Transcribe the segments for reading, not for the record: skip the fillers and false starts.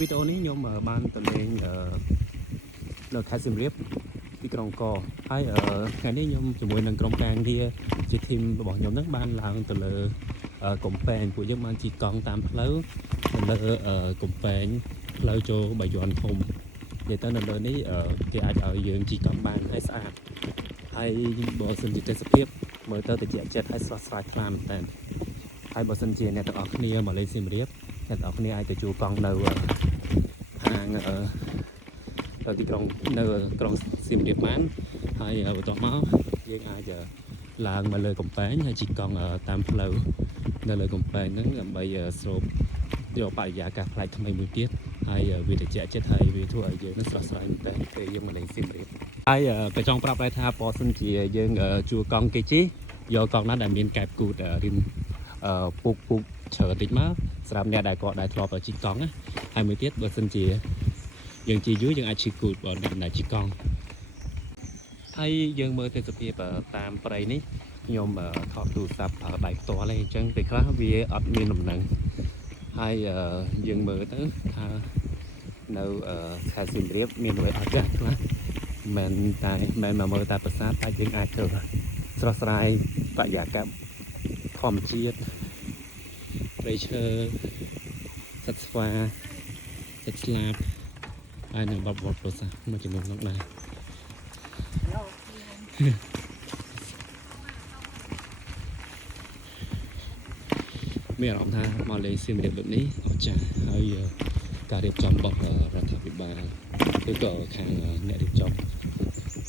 វីដេអូនេះខ្ញុំបានទៅលេងនៅខេត្តសៀមរាបទីក្រុងកហើយថ្ងៃនេះខ្ញុំជាមួយនឹងក្រុមការងារជាធីមរបស់ខ្ញុំហ្នឹងបានឡើងទៅលើកំពែងពួកយើងបានជិះកង់តាមផ្លូវទៅលើកំពែងផ្លូវចូលបាយ័នធំនិយាយទៅនៅលើនេះគេអាចឲ្យយើងជិះកង់បានហើយស្អាតហើយបើសិនជាទេសភាពមើលទៅត្រជាក់ចិត្តហើយស្រស់ស្រាយខ្លាំងមែនតើហើយបើសិនជាអ្នកទាំងអស់គ្នាមកលេងសៀមរាបអ្នកទាំងអស់គ្នាអាចទៅជួលកង់នៅហាងទៅទីក្រុងនៅក្រុងសៀមរាបបានហើយបន្ទាប់មកយើងអាចឡើងមកលើកំពែងហើយជិះកង់តាមផ្លូវនៅលើកំពែងហ្នឹងដើម្បីស្រូបយកបរិយាកាសប្លែកថ្មីមួយទៀតហើយវាត្រជាក់ចិត្តហើយវាធ្វើឲ្យយើងនឹងស្រស់ស្រាយមែនតើពេលយើងមកលេងសៀមរាបហើយក៏ចង់ប្រាប់ដែរថាបើសិនជាយើងជួលកង់គេជិះយកកង់ណាដែលមានកែបគូតរៀនពុកច្រើនតិចមកសម្រាប់អ្នកដែលគាត់ដែលធ្លាប់ជិះកង់ណាហើយមួយទៀតបើសិនជាយើងជិះយូរយើងអាចជិះគូតបើអ្នកដែលជិះកង់ហើយយើងមើលទេសភាពតាមព្រៃនេះខ្ញុំថតទូរស័ព្ទដៃផ្ទាល់ឯងអញ្ចឹងពេលខ្លះវាអត់មានដំណឹងហើយយើងមើលទៅថានៅខេត្តសៀមរាបមានអ្វីអស្ចារ្យខ្លះមិនមកមើលតែប្រាសាទតែយើងអាចទៅស្រស់ស្រាយបរិយាកាសធម្មជាតិព្រៃឈើសត្វស្វាសត្វស្លាបហើយនៅបបវត្តប្រាសាទមួយចំនួននោះដែរមានអារម្មណ៍ថាមកលេងសៀមរាបដូចនេះអស្ចារ្យហើយការរៀបចំរបស់រដ្ឋាភិបាលឬក៏ខាងអ្នករៀបចំ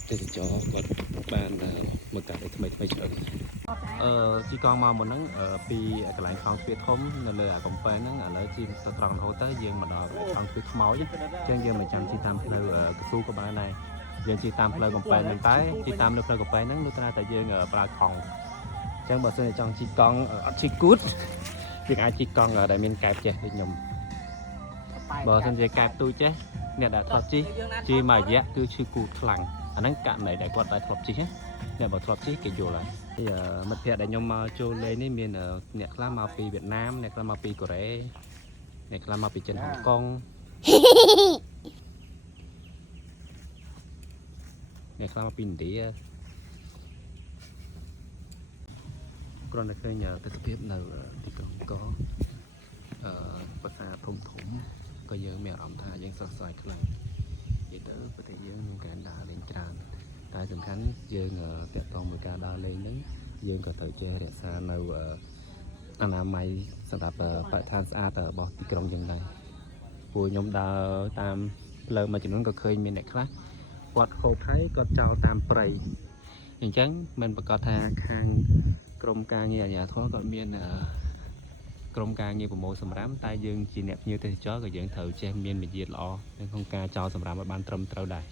ទេសចរគាត់បានមកកាត់ថ្មីច្រើនជីកង់មកមុនហ្នឹងពីកន្លែងខំស្ពាធំនៅលើអាកំពែងហ្នឹងឥឡូវជីទៅត្រង់រហូតទៅយើងមកដល់ខំស្ពាខ្មោចអញ្ចឹងយើងមិនចាំជីតាមផ្លូវកស៊ូក៏បានដែរយើងជីតាមផ្លូវកំពែងហ្នឹងតែជីតាមលើផ្លូវកំពែងហ្នឹងនោះត្រង់តែយើងប្រើកង់អញ្ចឹងបើសិនជាចង់ជីកង់អត់ជីគូតយើងអាចជីកង់ដែលមានកែបចេះដូចខ្ញុំបើសិនជាកែបទូចេះអ្នកដែលធ្លាប់ជីមួយរយៈគឺឈឺគូតខ្លាំងអាហ្នឹងករណីដែលគាត់តែធ្លាប់ជីណាអ្នកបើធ្លាប់ជីគេយល់ហើយមិត្តភ័ក្តិដែលខ្ញុំមកចូលលេងនេះមានអ្នកខ្លះមកពីវៀតណាមអ្នកខ្លះមកពីកូរ៉េអ្នកខ្លះមកពីចិនហុងកុងអ្នកខ្លះមកពីឥណ្ឌាគ្រាន់តែឃើញទេសភាពនៅទីក្រុងកប្រាសាទធំក៏យើងមានអារម្មណ៍ថាយើងស្រស់ស្រាយខ្លាំងនិយាយទៅប្រទេសយើងមានការដើរលេងច្រើនតែសំខាន់យើងតាក់ទងមួយការដើរលេងហ្នឹងយើងក៏ត្រូវចេះរក្សានៅអនាម័យសម្រាប់បរិស្ថានស្អាតរបស់ទីក្រុងយើងដែរពួកខ្ញុំដើរតាមផ្លូវមួយចំនួនក៏ឃើញមានអ្នកខ្លះគាត់ហូបហើយគាត់ចោលតាមព្រៃអញ្ចឹងមិនប្រកាសថាខាងក្រមការងារអាជ្ញាធរក៏មានក្រមការងារប្រមូលសម្រាមតែយើងជាអ្នកភ្ញៀវទេសចរក៏យើងត្រូវចេះមានមារយាទល្អក្នុងការចោលសម្រាមឲ្យបានត្រឹមត្រូវដែរ